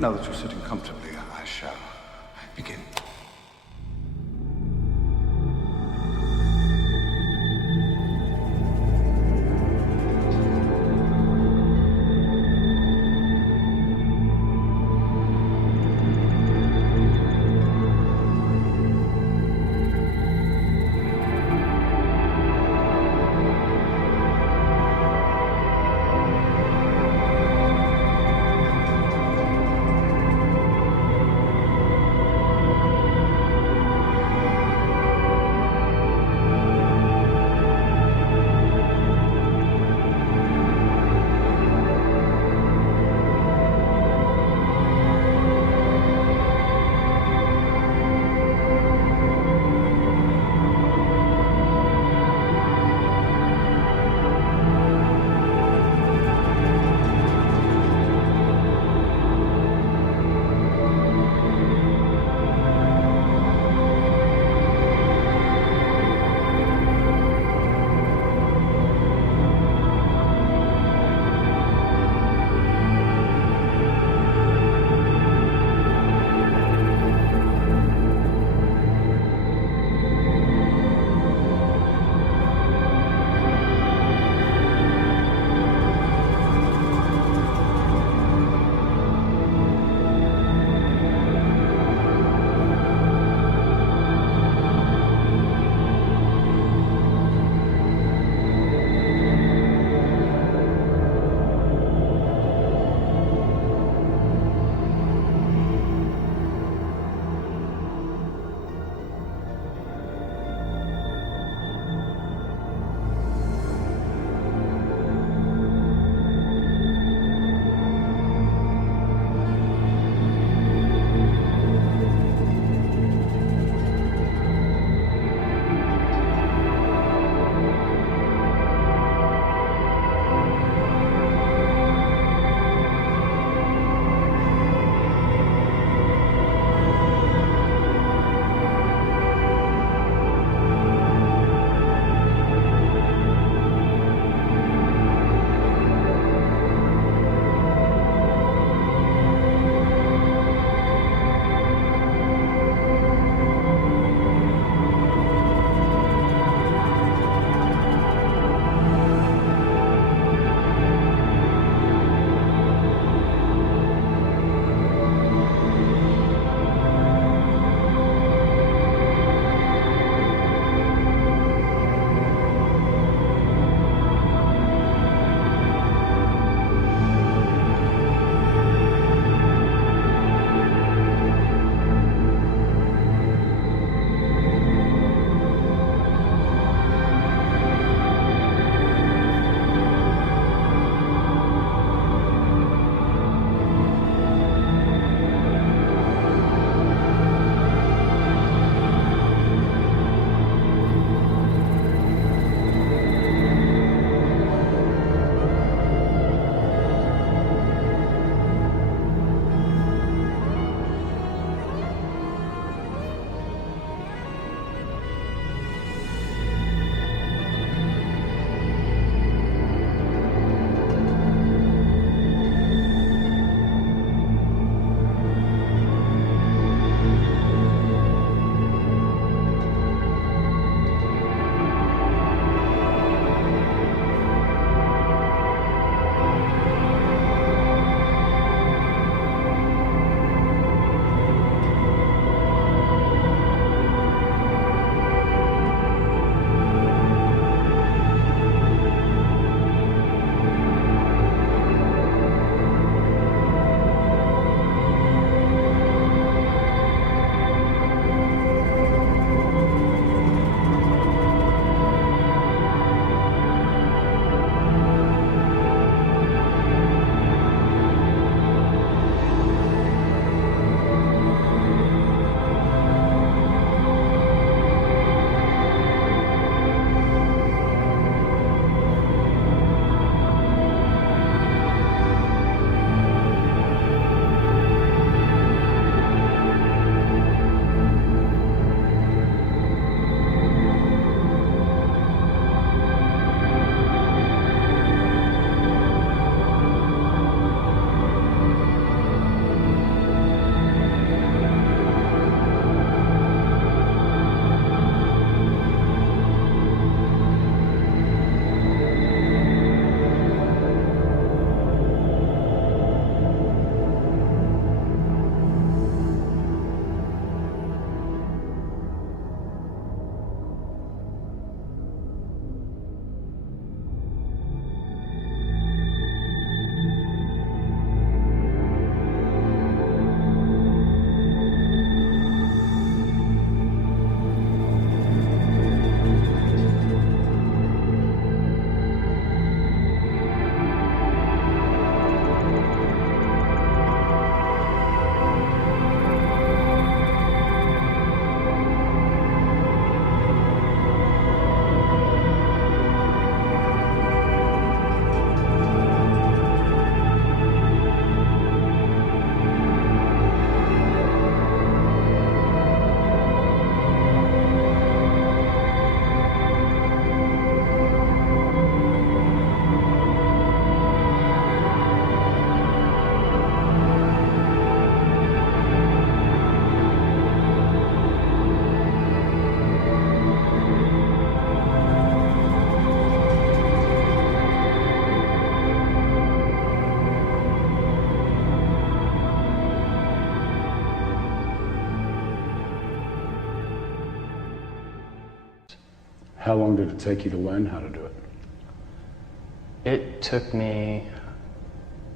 Now that you're sitting comfortably, I shall begin. How long did it take you to learn how to do it? It took me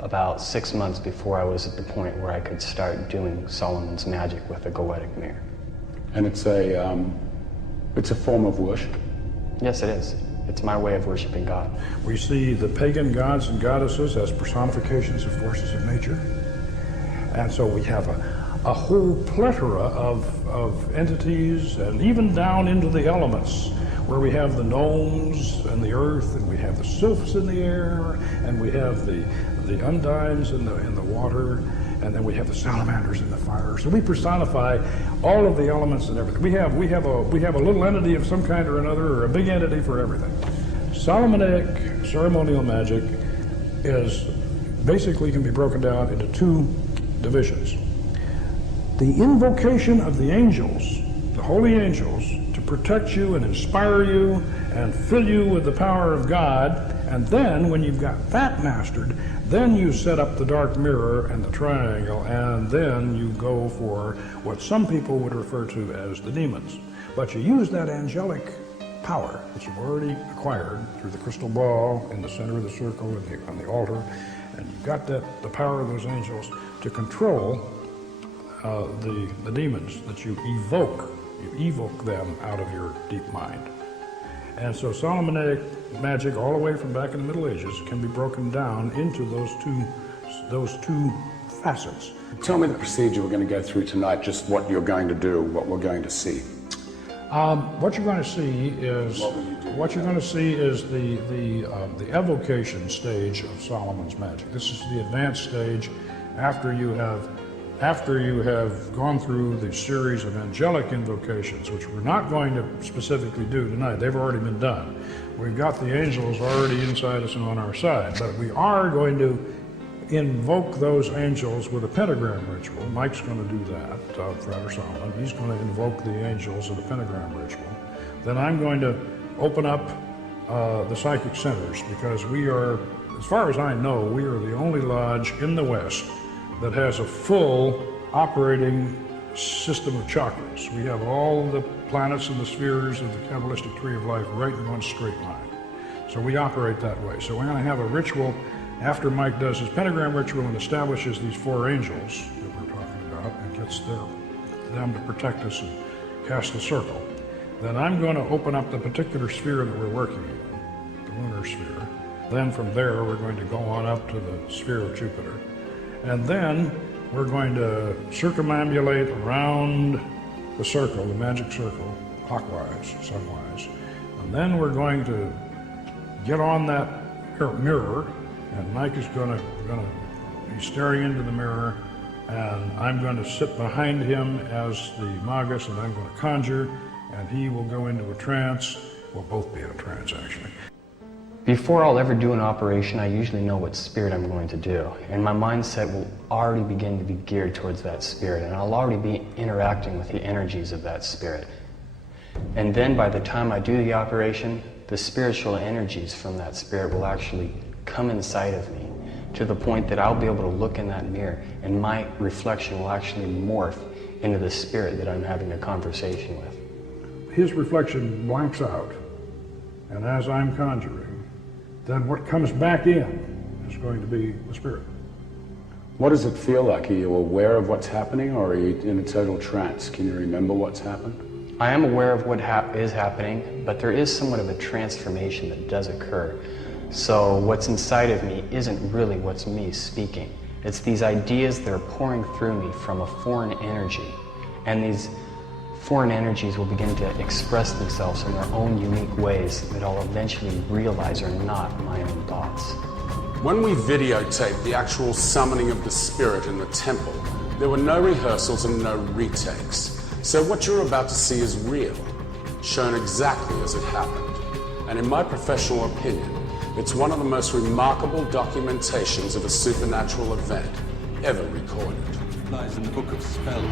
about 6 months before I was at the point where I could start doing Solomon's magic with a goetic mirror. And it's a form of worship? Yes, it is. It's my way of worshiping God. We see the pagan gods and goddesses as personifications of forces of nature. And so we have a whole plethora of entities, and even down into the elements, where we have the gnomes and the earth, and we have the sylphs in the air, and we have the undines in the water, and then we have the salamanders in the fire. So we personify all of the elements and everything. We have a little entity of some kind or another, or a big entity for everything. Solomonic ceremonial magic is basically can be broken down into two divisions. The invocation of the angels, the holy angels, to protect you and inspire you and fill you with the power of God, and then when you've got that mastered, then you set up the dark mirror and the triangle, and then you go for what some people would refer to as the demons. But you use that angelic power that you've already acquired through the crystal ball in the center of the circle and on the altar, and you've got the power of those angels to control the demons that you evoke them out of your deep mind. And so Solomonic magic, all the way from back in the Middle Ages, can be broken down into those two facets. Tell me the procedure we're going to go through tonight, just what you're going to do, what we're going to see. What you're going to see is the evocation stage of Solomon's magic. This is the advanced stage after you have gone through the series of angelic invocations, which we're not going to specifically do tonight. They've already been done. We've got the angels already inside us and on our side, but we are going to invoke those angels with a pentagram ritual. Mike's going to do that, Father Solomon. He's going to invoke the angels with a pentagram ritual. Then I'm going to open up the psychic centers, because we are, as far as I know, we are the only lodge in the West that has a full operating system of chakras. We have all the planets and the spheres of the Kabbalistic tree of life right in one straight line. So we operate that way. So we're going to have a ritual after Mike does his pentagram ritual and establishes these four angels that we're talking about and gets them to protect us and cast the circle. Then I'm going to open up the particular sphere that we're working in, the lunar sphere. Then from there we're going to go on up to the sphere of Jupiter. And then we're going to circumambulate around the circle, the magic circle, clockwise, sunwise. And then we're going to get on that mirror, and Mike is going to be staring into the mirror, and I'm going to sit behind him as the magus, and I'm going to conjure, and he will go into a trance. We'll both be in a trance, actually. Before I'll ever do an operation, I usually know what spirit I'm going to do, and my mindset will already begin to be geared towards that spirit, and I'll already be interacting with the energies of that spirit. And then by the time I do the operation, the spiritual energies from that spirit will actually come inside of me, to the point that I'll be able to look in that mirror, and my reflection will actually morph into the spirit that I'm having a conversation with. His reflection blanks out, and as I'm conjuring, then what comes back in is going to be the spirit. What does it feel like? Are you aware of what's happening, or are you in a total trance? Can you remember what's happened? I am aware of what is happening, but there is somewhat of a transformation that does occur. So what's inside of me isn't really what's me speaking. It's these ideas that are pouring through me from a foreign energy, and these foreign energies will begin to express themselves in their own unique ways that I'll eventually realize are not my own thoughts. When we videotaped the actual summoning of the spirit in the temple, there were no rehearsals and no retakes. So what you're about to see is real, shown exactly as it happened. And in my professional opinion, it's one of the most remarkable documentations of a supernatural event ever recorded. Lies in the book of spells.